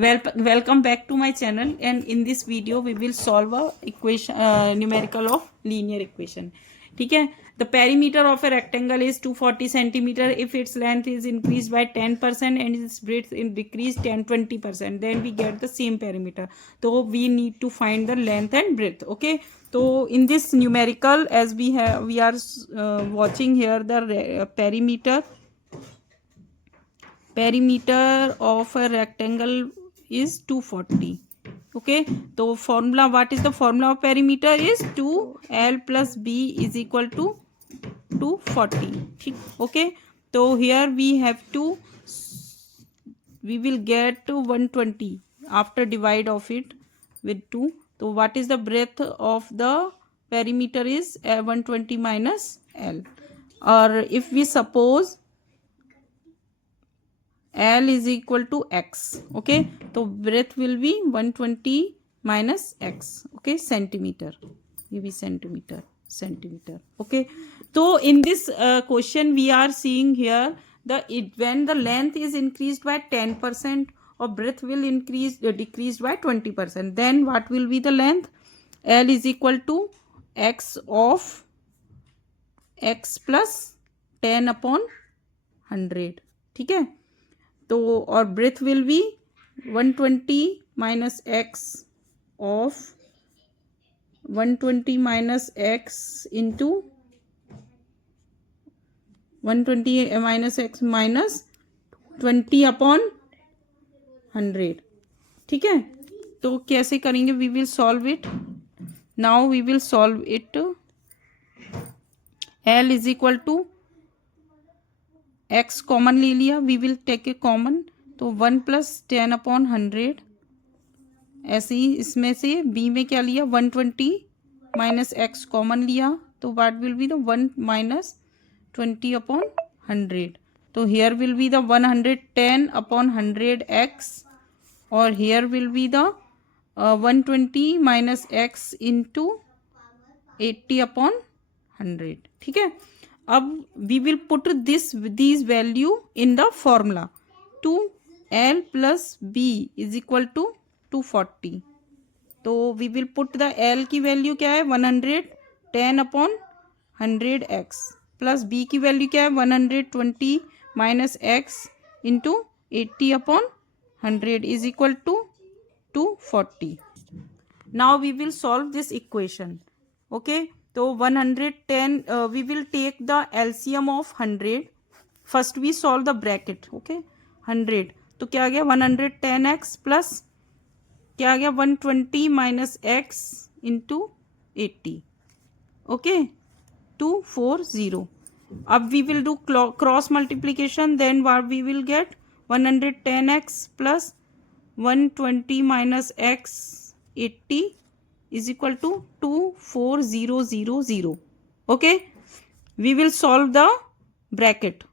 Welcome back to my channel, and in this video we will solve a equation numerical of linear equation. ठीक है. The perimeter of a rectangle is 240 centimeter. If its length is increased by 10% and its breadth is decreased 10-20%, then we get the same perimeter. So we need to find the length and breadth. Okay. So in this numerical, as we are watching here the perimeter of a rectangle is 240. Okay, so formula, what is the formula of perimeter is 2l plus b is equal to 240. Okay, so here we have we will get to 120 after divide of it with 2. So what is the breadth of the perimeter is 120 minus l, or if we suppose L is equal to x. Okay, so breadth will be 120 minus x. Okay, centimeter. It will be centimeter. Okay, so in this question we are seeing here when the length is increased by 10% or breadth will decreased by 20%, then what will be the length? L is equal to x of x plus 10 upon 100. ठीक है, तो और breadth will be 120 minus x of 120 minus x into 120 minus x minus 20 upon 100. ठीक है, तो कैसे करेंगे? we will solve it. Now we will solve it. L is equal to x common ले लिया, we will take a common, तो 1 plus 10 upon 100. ऐसे ही इसमें से b में क्या लिया? 120 माइनस x कॉमन लिया, तो what will be the 1 minus 20 upon 100. तो here will be the 110 upon 100x, और here will be the 120 minus x into 80 upon 100. ठीक है, अब we will put these value in the formula. 2l plus b is equal to 240. तो we will put the l की value क्या है? 110 upon 100x plus b की value क्या है? 120 minus x into 80 upon 100 is equal to 240. Now we will solve this equation. Okay, तो 110 we will take the LCM of 100. First we solve the bracket. Okay, 100, तो क्या आ गया? 110x plus क्या आ गया? 120 minus x into 80. Okay, 240. अब we will do cross multiplication, then what we will get? 110x plus 120 minus x 80 is equal to 24000. Okay, we will solve the bracket.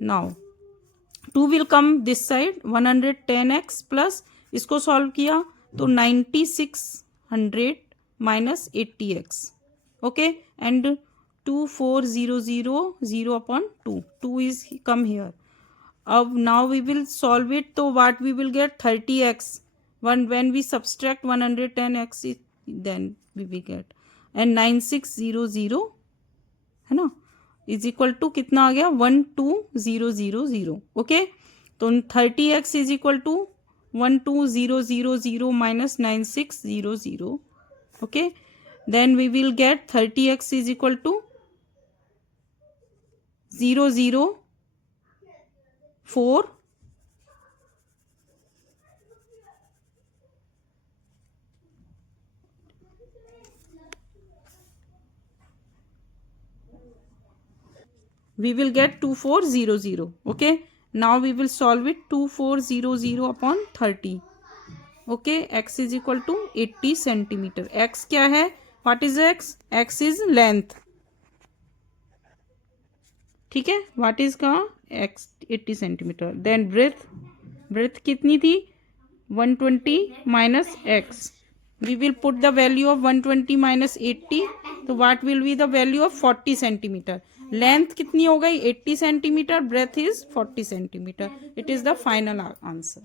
Now 2 will come this side, 110x plus इसको solve किया तो 9600 minus 80x. Okay, and 24000 upon 2 is come here. Now we will solve it, तो what we will get? 30x. When we subtract 110x, then we will get, and 9600 है ना, is equal to कितना आ गया? 12000. Okay, तो 30x is equal to 12000 minus 9600. Okay, then we will get 30x is equal to 004. We will get 2400. Okay, now we will solve it. 2400 upon 30. Okay, x is equal to 80 centimeter. x क्या है? What is x? x is length. ठीक है, what is का? x 80 centimeter. Then breadth कितनी थी? 120 minus x. We will put the value of 120 minus 80. तो what will be the value of 40 centimeter? Length कितनी हो गई? 80 centimetre. Breadth is 40 centimetre. It is the final answer.